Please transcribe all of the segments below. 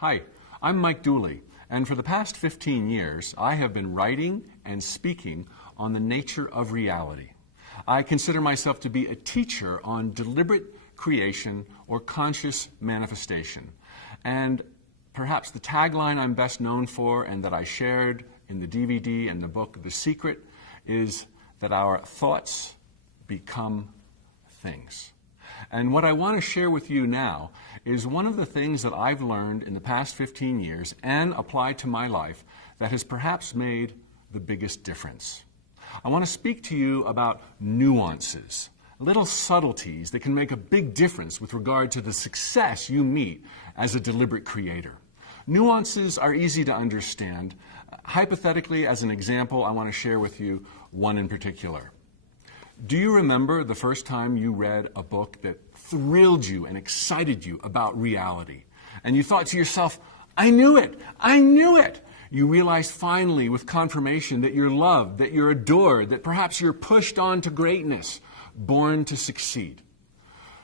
Hi, I'm Mike Dooley, and for the past 15 years, I have been writing and speaking on the nature of reality. I consider myself to be a teacher on deliberate creation or conscious manifestation. And perhaps the tagline I'm best known for and that I shared in the DVD and the book, The Secret, is that our thoughts become things. And what I want to share with you now is one of the things that I've learned in the past 15 years and applied to my life that has perhaps made the biggest difference. I want to speak to you about nuances, little subtleties that can make a big difference with regard to the success you meet as a deliberate creator. Nuances are easy to understand. Hypothetically, as an example, I want to share with you one in particular. Do you remember the first time you read a book that thrilled you and excited you about reality? And you thought to yourself, I knew it! I knew it! You realized finally with confirmation that you're loved, that you're adored, that perhaps you're pushed on to greatness, born to succeed.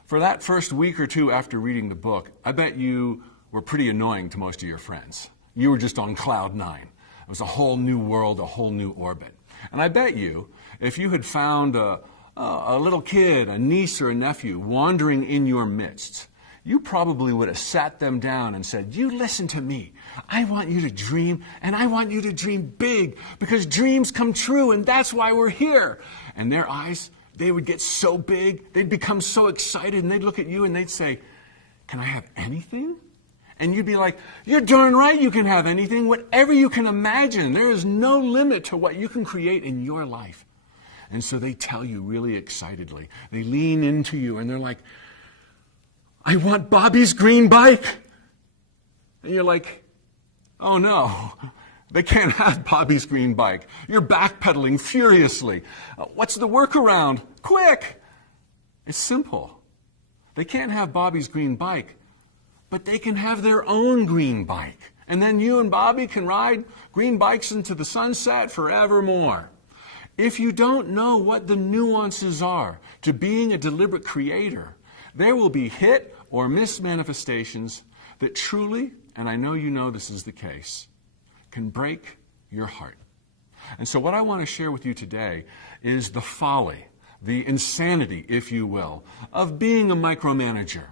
For that first week or two after reading the book, I bet you were pretty annoying to most of your friends. You were just on cloud nine. It was a whole new world, a whole new orbit. And I bet you, if you had found a little kid, a niece or a nephew wandering in your midst, you probably would have sat them down and said, you listen to me. I want you to dream, and I want you to dream big, because dreams come true, and that's why we're here. And their eyes, they would get so big, they'd become so excited, and they'd look at you and they'd say, can I have anything? And you'd be like, you're darn right you can have anything, whatever you can imagine. There is no limit to what you can create in your life. And so they tell you really excitedly. They lean into you and they're like, I want Bobby's green bike. And you're like, oh no, they can't have Bobby's green bike. You're backpedaling furiously. What's the workaround? Quick! It's simple. They can't have Bobby's green bike, but they can have their own green bike. And then you and Bobby can ride green bikes into the sunset forevermore. If you don't know what the nuances are to being a deliberate creator, there will be hit or miss manifestations that truly, and I know you know this is the case, can break your heart. And so what I want to share with you today is the folly, the insanity, if you will, of being a micromanager.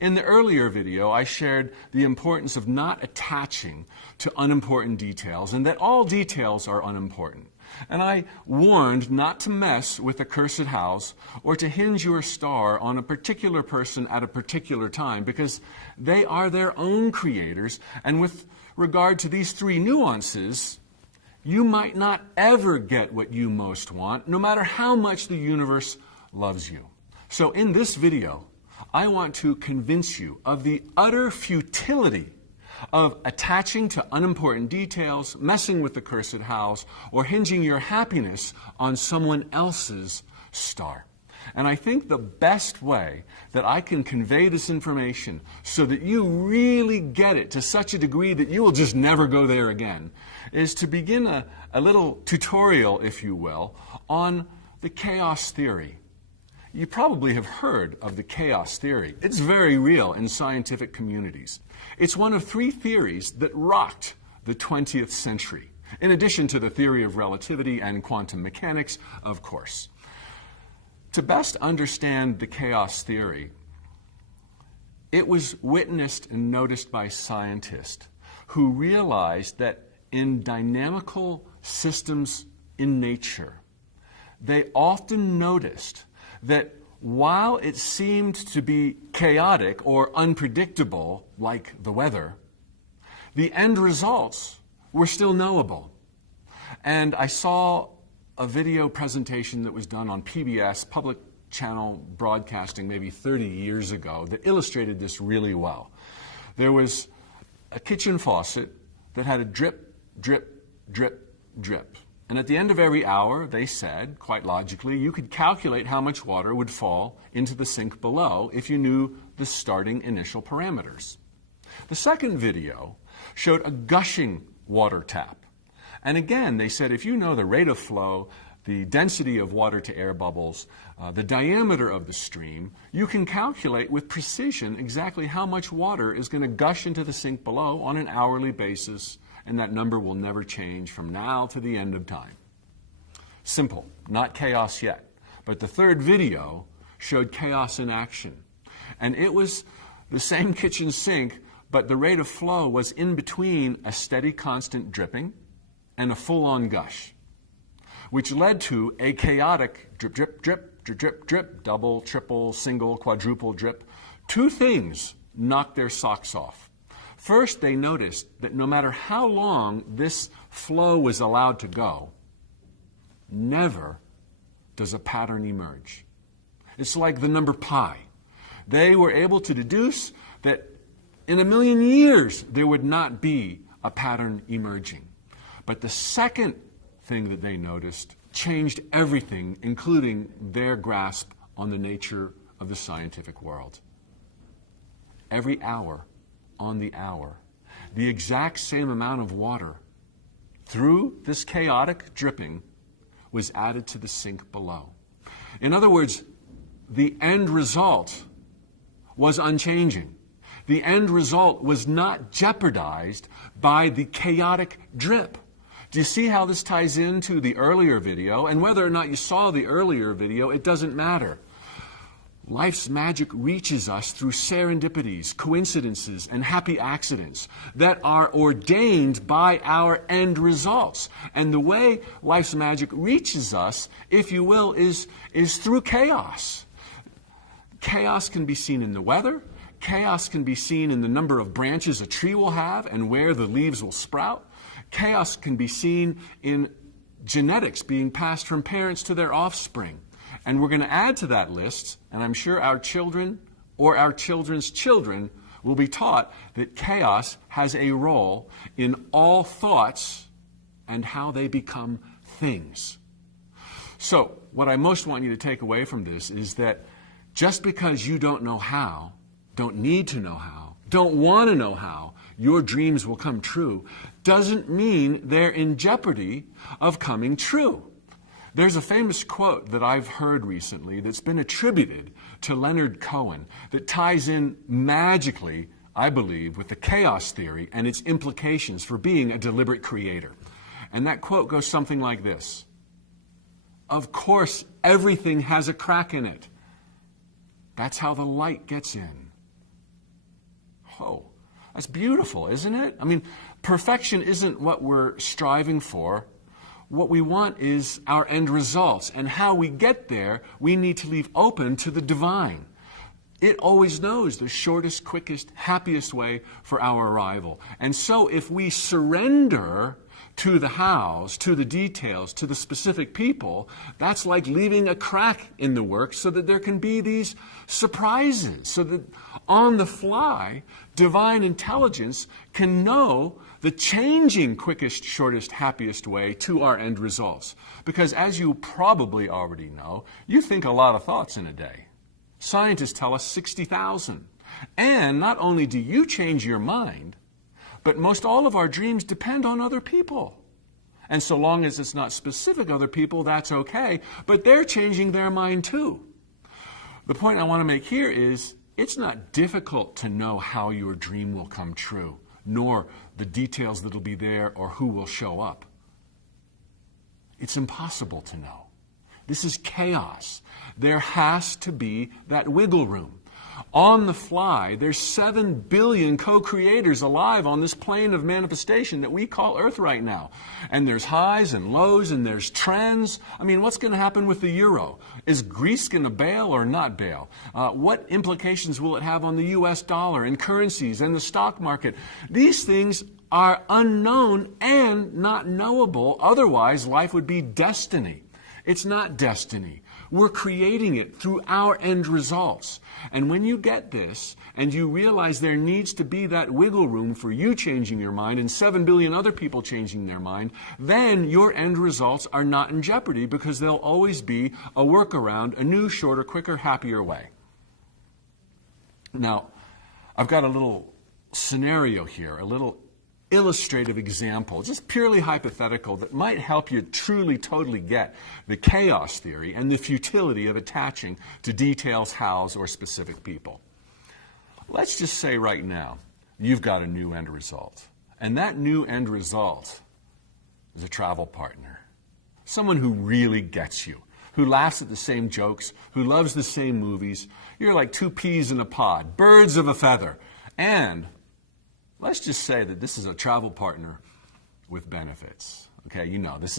In the earlier video, I shared the importance of not attaching to unimportant details and that all details are unimportant. And I warned not to mess with the cursed house or to hinge your star on a particular person at a particular time because they are their own creators. And with regard to these three nuances, you might not ever get what you most want, no matter how much the universe loves you. So in this video, I want to convince you of the utter futility of attaching to unimportant details, messing with the cursed house, or hinging your happiness on someone else's star. And I think the best way that I can convey this information so that you really get it to such a degree that you will just never go there again is to begin a little tutorial, if you will, on the chaos theory. You probably have heard of the chaos theory. It's very real in scientific communities. It's one of three theories that rocked the 20th century, in addition to the theory of relativity and quantum mechanics, of course. To best understand the chaos theory, it was witnessed and noticed by scientists who realized that in dynamical systems in nature, they often noticed that while it seemed to be chaotic or unpredictable, like the weather, the end results were still knowable. And I saw a video presentation that was done on PBS, public channel broadcasting, maybe 30 years ago that illustrated this really well. There was a kitchen faucet that had a drip, drip, drip, drip. And at the end of every hour, they said, quite logically, you could calculate how much water would fall into the sink below if you knew the starting initial parameters. The second video showed a gushing water tap. And again, they said, if you know the rate of flow, the density of water to air bubbles, the diameter of the stream, you can calculate with precision exactly how much water is going to gush into the sink below on an hourly basis, and that number will never change from now to the end of time. Simple, not chaos yet. But the third video showed chaos in action. And it was the same kitchen sink, but the rate of flow was in between a steady constant dripping and a full-on gush, which led to a chaotic drip, drip, drip, drip, drip, drip, double, triple, single, quadruple drip. Two things knocked their socks off. First, they noticed that no matter how long this flow was allowed to go, never does a pattern emerge. It's like the number pi. They were able to deduce that in a million years there would not be a pattern emerging. But the second thing that they noticed changed everything, including their grasp on the nature of the scientific world. Every hour on the hour, the exact same amount of water through this chaotic dripping was added to the sink below. In other words, the end result was unchanging. The end result was not jeopardized by the chaotic drip. Do you see how this ties into the earlier video? And whether or not you saw the earlier video, it doesn't matter. Life's magic reaches us through serendipities, coincidences, and happy accidents that are ordained by our end results. And the way life's magic reaches us, if you will, is through chaos. Chaos can be seen in the weather. Chaos can be seen in the number of branches a tree will have and where the leaves will sprout. Chaos can be seen in genetics being passed from parents to their offspring. And we're going to add to that list, and I'm sure our children or our children's children will be taught that chaos has a role in all thoughts and how they become things. So, what I most want you to take away from this is that just because you don't know how, don't need to know how, don't want to know how your dreams will come true, doesn't mean they're in jeopardy of coming true. There's a famous quote that I've heard recently that's been attributed to Leonard Cohen that ties in magically, I believe, with the chaos theory and its implications for being a deliberate creator. And that quote goes something like this: "Of course, everything has a crack in it. That's how the light gets in." Oh, that's beautiful, isn't it? I mean, perfection isn't what we're striving for. What we want is our end results, and how we get there, we need to leave open to the divine. It always knows the shortest, quickest, happiest way for our arrival. And so if we surrender to the hows, to the details, to the specific people, that's like leaving a crack in the work so that there can be these surprises, so that on the fly, divine intelligence can know the changing quickest, shortest, happiest way to our end results. Because as you probably already know, you think a lot of thoughts in a day. Scientists tell us 60,000. And not only do you change your mind, but most all of our dreams depend on other people. And so long as it's not specific other people, that's okay. But they're changing their mind too. The point I want to make here is it's not difficult to know how your dream will come true, nor the details that'll be there or who will show up. It's impossible to know. This is chaos. There has to be that wiggle room. On the fly, there's 7 billion co-creators alive on this plane of manifestation that we call Earth right now. And there's highs and lows and there's trends. I mean, what's going to happen with the euro? Is Greece going to bail or not bail? What implications will it have on the US dollar and currencies and the stock market? These things are unknown and not knowable. Otherwise, life would be destiny. It's not destiny. We're creating it through our end results. And when you get this, and you realize there needs to be that wiggle room for you changing your mind and 7 billion other people changing their mind, then your end results are not in jeopardy because there'll always be a workaround, a new, shorter, quicker, happier way. Now, I've got a little scenario here, a little illustrative example, just purely hypothetical, that might help you truly, totally get the chaos theory and the futility of attaching to details, hows, or specific people. Let's just say right now, you've got a new end result. And that new end result is a travel partner. Someone who really gets you, who laughs at the same jokes, who loves the same movies. You're like two peas in a pod, birds of a feather. And let's just say that this is a travel partner with benefits. Okay, you know, this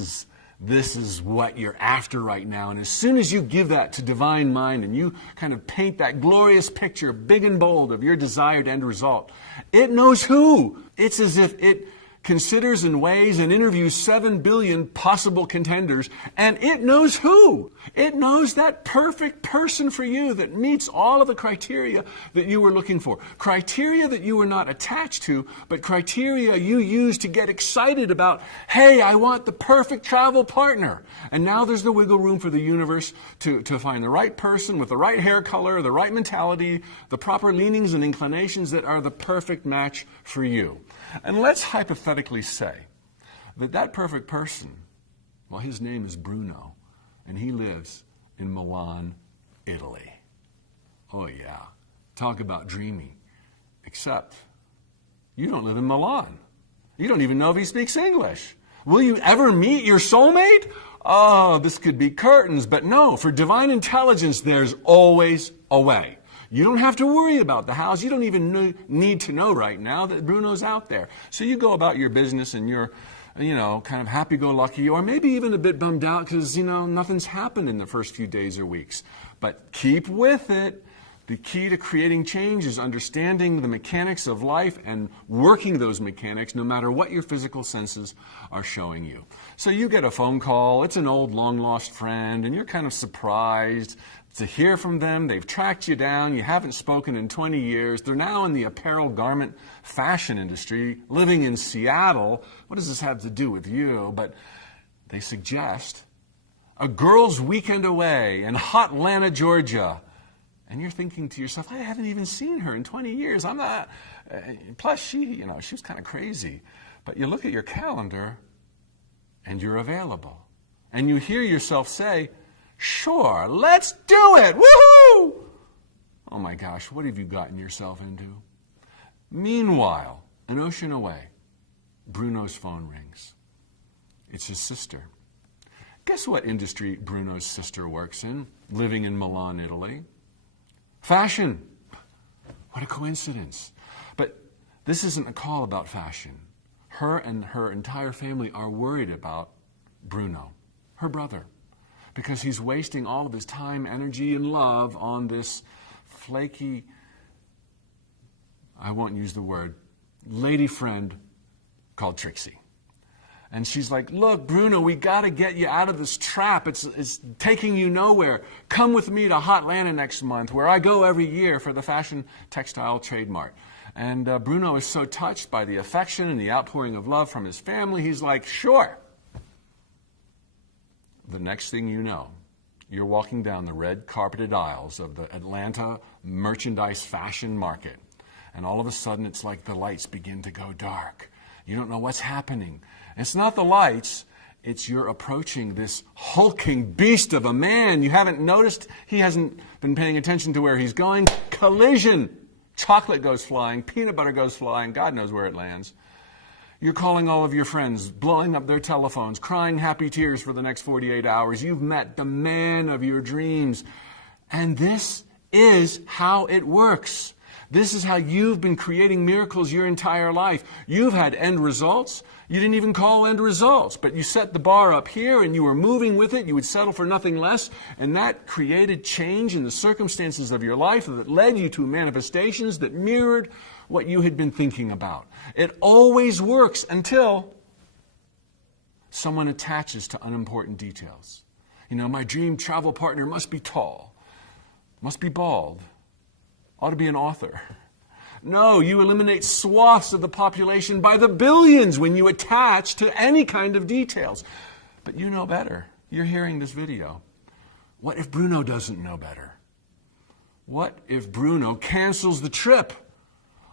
is what you're after right now. And as soon as you give that to divine mind and you kind of paint that glorious picture, big and bold, of your desired end result, it knows who. It's as if it considers and weighs and interviews 7 billion possible contenders, and it knows who. It knows that perfect person for you that meets all of the criteria that you were looking for. Criteria that you were not attached to, but criteria you use to get excited about, hey, I want the perfect travel partner. And now there's the wiggle room for the universe to find the right person with the right hair color, the right mentality, the proper leanings and inclinations that are the perfect match for you. And let's hypothetically say that that perfect person, well, his name is Bruno, and he lives in Milan, Italy. Oh, yeah. Talk about dreamy. Except you don't live in Milan. You don't even know if he speaks English. Will you ever meet your soulmate? Oh, this could be curtains. But no, for divine intelligence, there's always a way. You don't have to worry about the hows. You don't even need to know right now that Bruno's out there. So you go about your business and you're, kind of happy-go-lucky, or maybe even a bit bummed out because, nothing's happened in the first few days or weeks. But keep with it. The key to creating change is understanding the mechanics of life and working those mechanics no matter what your physical senses are showing you. So you get a phone call, it's an old long-lost friend, and you're kind of surprised to hear from them. They've tracked you down. You haven't spoken in 20 years. They're now in the apparel garment fashion industry, living in Seattle. What does this have to do with you? But they suggest a girls' weekend away in Hotlanta, Georgia. And you're thinking to yourself, I haven't even seen her in 20 years. I'm not. Plus, she was kind of crazy. But you look at your calendar, and you're available. And you hear yourself say, sure, let's do it! Woohoo! Oh my gosh, what have you gotten yourself into? Meanwhile, an ocean away, Bruno's phone rings. It's his sister. Guess what industry Bruno's sister works in, living in Milan, Italy? Fashion. What a coincidence. But this isn't a call about fashion. Her and her entire family are worried about Bruno, her brother, because he's wasting all of his time, energy, and love on this flaky, I won't use the word, lady friend called Trixie. And she's like, look, Bruno, we got to get you out of this trap. It's taking you nowhere. Come with me to Hotlanta next month, where I go every year for the fashion textile trademark. And Bruno is so touched by the affection and the outpouring of love from his family, he's like, sure. The next thing you know, you're walking down the red carpeted aisles of the Atlanta merchandise fashion market. And all of a sudden, it's like the lights begin to go dark. You don't know what's happening. It's not the lights. It's you're approaching this hulking beast of a man. You haven't noticed. He hasn't been paying attention to where he's going. Collision. Chocolate goes flying. Peanut butter goes flying. God knows where it lands. You're calling all of your friends, blowing up their telephones, crying happy tears for the next 48 hours. You've met the man of your dreams. And this is how it works. This is how you've been creating miracles your entire life. You've had end results. You didn't even call end results, but you set the bar up here and you were moving with it. You would settle for nothing less. And that created change in the circumstances of your life that led you to manifestations that mirrored what you had been thinking about. It always works until someone attaches to unimportant details. My dream travel partner must be tall, must be bald, ought to be an author. No, you eliminate swaths of the population by the billions when you attach to any kind of details. But you know better. You're hearing this video. What if Bruno doesn't know better? What if Bruno cancels the trip?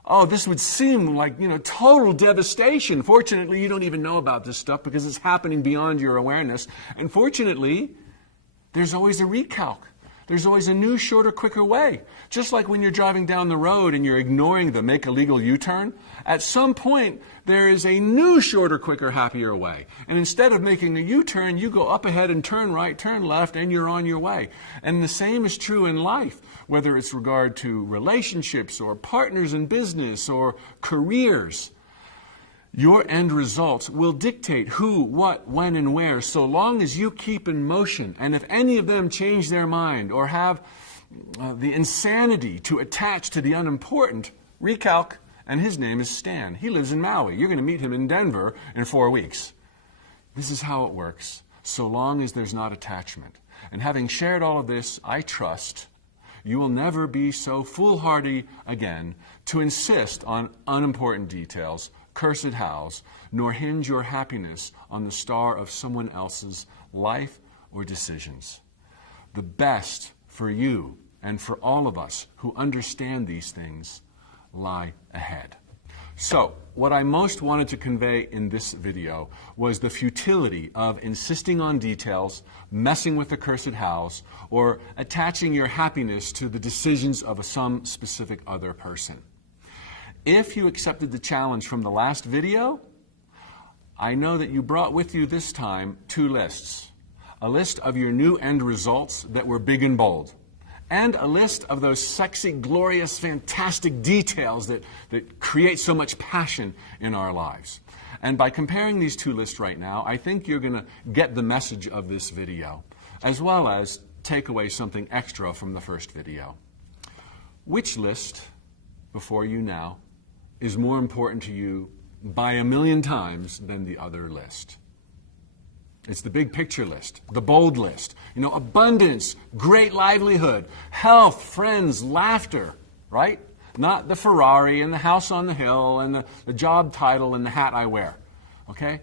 oh, this would seem like, total devastation. Fortunately, you don't even know about this stuff because it's happening beyond your awareness. And fortunately, there's always a recalc. There's always a new, shorter, quicker way. Just like when you're driving down the road and you're ignoring the make a legal U-turn, at some point, there is a new, shorter, quicker, happier way. And instead of making a U-turn, you go up ahead and turn right, turn left, and you're on your way. And the same is true in life, whether it's regard to relationships or partners in business or careers. Your end results will dictate who, what, when, and where, so long as you keep in motion. And if any of them change their mind or have the insanity to attach to the unimportant, recalc, and his name is Stan. He lives in Maui. You're going to meet him in Denver in 4 weeks. This is how it works, so long as there's not attachment. And having shared all of this, I trust you will never be so foolhardy again to insist on unimportant details, cursed hows, nor hinge your happiness on the star of someone else's life or decisions. The best for you and for all of us who understand these things lie ahead. So, what I most wanted to convey in this video was the futility of insisting on details, messing with the cursed hows, or attaching your happiness to the decisions of some specific other person. If you accepted the challenge from the last video, I know that you brought with you this time 2 lists. A list of your new end results that were big and bold, and a list of those sexy, glorious, fantastic details that create so much passion in our lives. And by comparing these 2 lists right now, I think you're going to get the message of this video, as well as take away something extra from the first video. Which list, before you now, is more important to you by 1,000,000 times than the other list? It's the big picture list, the bold list. Abundance, great livelihood, health, friends, laughter, right? Not the Ferrari and the house on the hill and the job title and the hat I wear, okay?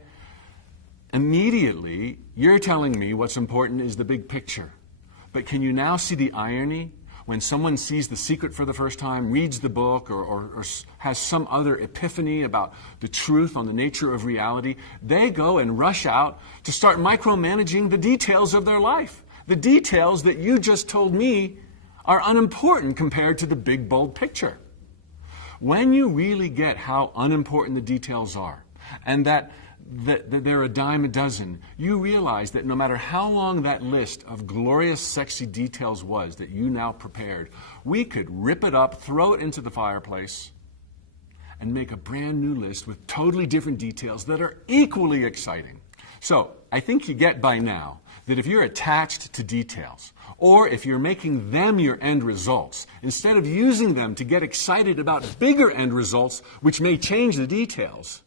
Immediately, you're telling me what's important is the big picture. But can you now see the irony? When someone sees The Secret for the first time, reads the book, or has some other epiphany about the truth on the nature of reality, they go and rush out to start micromanaging the details of their life. The details that you just told me are unimportant compared to the big, bold picture. When you really get how unimportant the details are, and that they're a dime a dozen, you realize that no matter how long that list of glorious, sexy details was that you now prepared, we could rip it up, throw it into the fireplace, and make a brand new list with totally different details that are equally exciting. So, I think you get by now that if you're attached to details, or if you're making them your end results, instead of using them to get excited about bigger end results, which may change the details,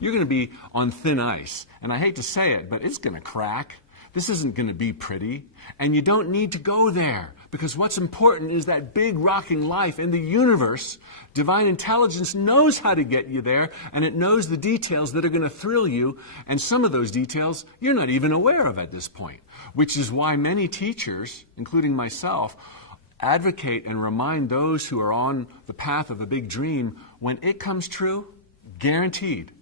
you're going to be on thin ice. And I hate to say it, but it's going to crack. This isn't going to be pretty. And you don't need to go there, because what's important is that big rocking life in the universe. Divine intelligence knows how to get you there, and it knows the details that are going to thrill you, and some of those details you're not even aware of at this point, which is why many teachers, including myself, advocate and remind those who are on the path of the big dream, when it comes true, guaranteed,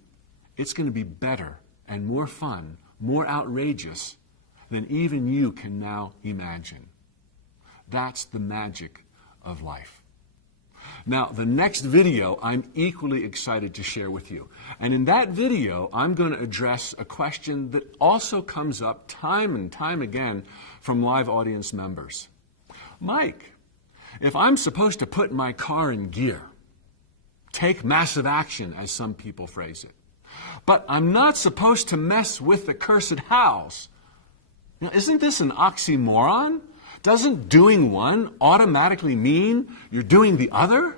it's going to be better and more fun, more outrageous than even you can now imagine. That's the magic of life. Now, the next video I'm equally excited to share with you. And in that video, I'm going to address a question that also comes up time and time again from live audience members. Mike, if I'm supposed to put my car in gear, take massive action, as some people phrase it, but I'm not supposed to mess with the cursed hows, isn't this an oxymoron? Doesn't doing one automatically mean you're doing the other?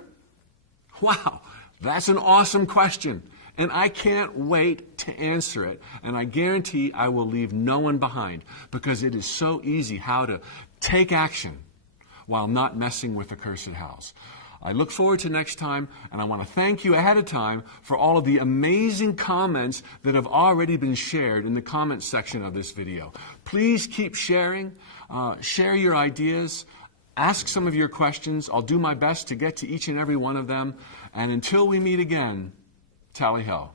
Wow, that's an awesome question, and I can't wait to answer it, and I guarantee I will leave no one behind, because it is so easy how to take action while not messing with the cursed house. I look forward to next time, and I want to thank you ahead of time for all of the amazing comments that have already been shared in the comments section of this video. Please keep sharing, share your ideas, Ask some of your questions. I'll do my best to get to each and every one of them. And until we meet again, tally ho.